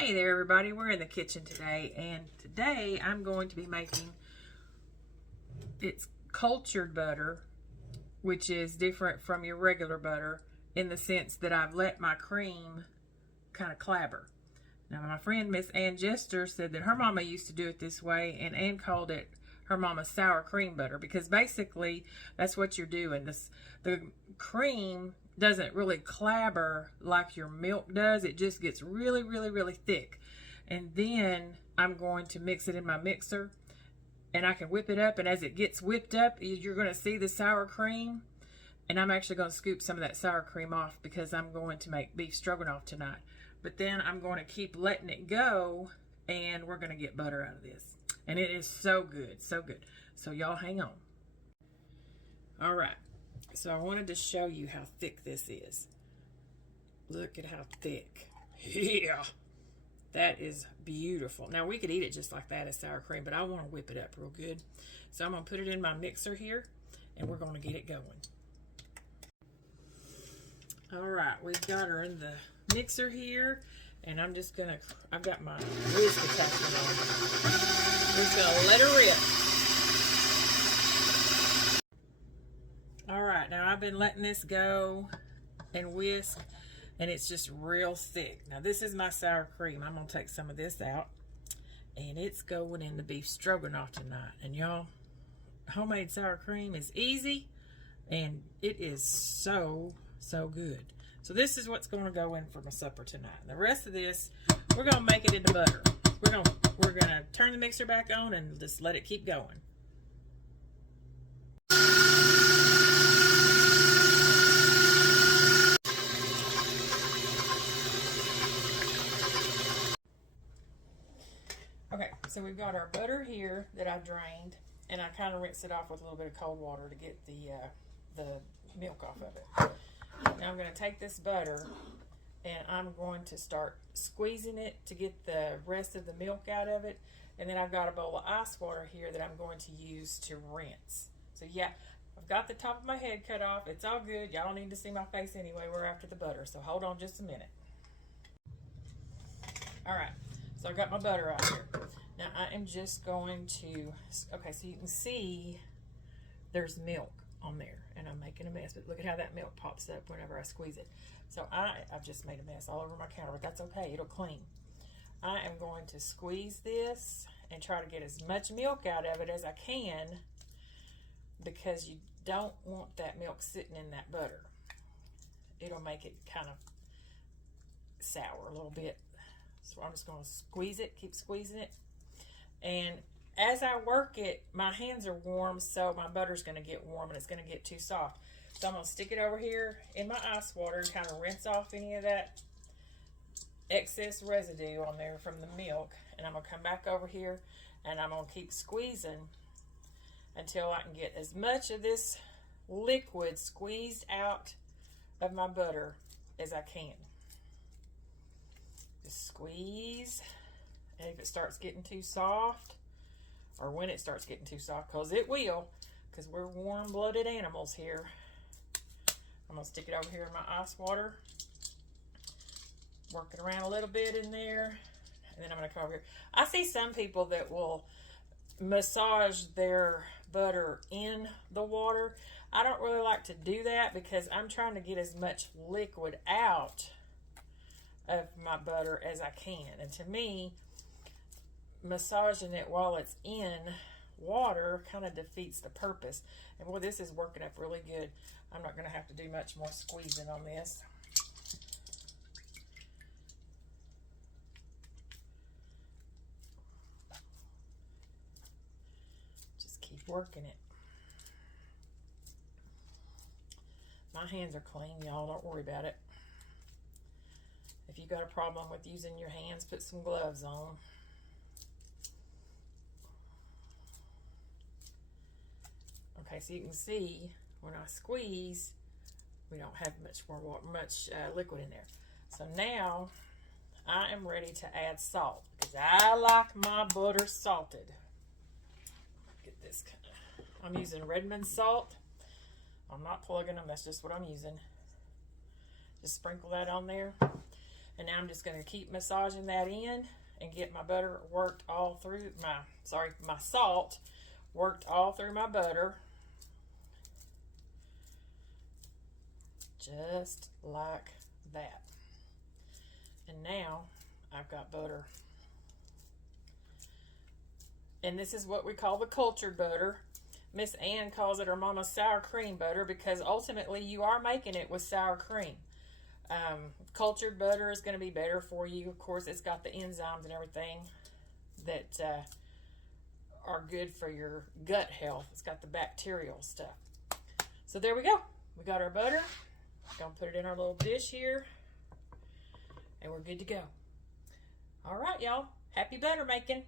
Hey there everybody, we're in the kitchen today, and today I'm going to be making, it's cultured butter, which is different from your regular butter in the sense that I've let my cream kind of clabber. Now my friend Miss Ann Jester said that her mama used to do it this way, and Ann called it her mama's sour cream butter, because basically that's what you're doing. The cream doesn't really clabber like your milk does. It just gets really, really, really thick. And then I'm going to mix it in my mixer, and I can whip it up, and as it gets whipped up, you're going to see the sour cream. And I'm actually going to scoop some of that sour cream off because I'm going to make beef stroganoff tonight. But then I'm going to keep letting it go, and we're going to get butter out of this. And it is so good, so good. So y'all hang on. All right. So I wanted to show you how thick this is. Look at how thick. Yeah. That is beautiful. Now we could eat it just like that as sour cream, but I want to whip it up real good. So I'm going to put it in my mixer here, and we're going to get it going. All right, we've got her in the mixer here, and I'm just gonna, I've got my whisk attachment on. We're just gonna let her rip. All right, now I've been letting this go and whisk, and it's just real thick. Now this is my sour cream. I'm gonna take some of this out, and it's going in the beef stroganoff tonight. And y'all, homemade sour cream is easy, and it is so good. So this is what's going to go in for my supper tonight. The rest of this, we're going to make it into butter. We're going to turn the mixer back on and just let it keep going. Okay, so we've got our butter here that I drained, and I kind of rinsed it off with a little bit of cold water to get the milk off of it. Now I'm going to take this butter, and I'm going to start squeezing it to get the rest of the milk out of it. And then I've got a bowl of ice water here that I'm going to use to rinse. So yeah, I've got the top of my head cut off. It's all good. Y'all don't need to see my face anyway. We're after the butter, so hold on just a minute. All right, so I've got my butter out here. Now I am just going to, okay, so you can see there's milk on there, and I'm making a mess, but look at how that milk pops up whenever I squeeze it. So I've just made a mess all over my counter, but that's okay, it'll clean. I am going to squeeze this and try to get as much milk out of it as I can, because you don't want that milk sitting in that butter. It'll make it kind of sour a little bit. So I'm just going to squeeze it, keep squeezing it, and as I work it, my hands are warm, so my butter's going to get warm and it's going to get too soft. So I'm going to stick it over here in my ice water and kind of rinse off any of that excess residue on there from the milk. And I'm going to come back over here, and I'm going to keep squeezing until I can get as much of this liquid squeezed out of my butter as I can. Just squeeze, and if it starts getting too soft, or when it starts getting too soft, because it will, because we're warm-blooded animals here, I'm going to stick it over here in my ice water, work it around a little bit in there, and then I'm going to come over here. I see some people that will massage their butter in the water. I don't really like to do that because I'm trying to get as much liquid out of my butter as I can. And to me, massaging it while it's in water kind of defeats the purpose. And boy, this is working up really good. I'm not going to have to do much more squeezing on this. Just keep working it. My hands are clean, y'all, don't worry about it. If you got a problem with using your hands, put some gloves on. Okay, so you can see when I squeeze, we don't have much liquid in there. So now I am ready to add salt, because I like my butter salted. Get this I'm using Redmond salt. I'm not plugging them, that's just what I'm using. Just sprinkle that on there. And now I'm just going to keep massaging that in and get my butter worked all through my salt worked all through my butter. Just like that. And now I've got butter. And this is what we call the cultured butter. Miss Ann calls it her mama's sour cream butter because ultimately you are making it with sour cream. Cultured butter is going to be better for you. Of course, it's got the enzymes and everything that are good for your gut health. It's got the bacterial stuff. So there we go. We got our butter. Gonna put it in our little dish here. And we're good to go. All right, y'all. Happy butter making.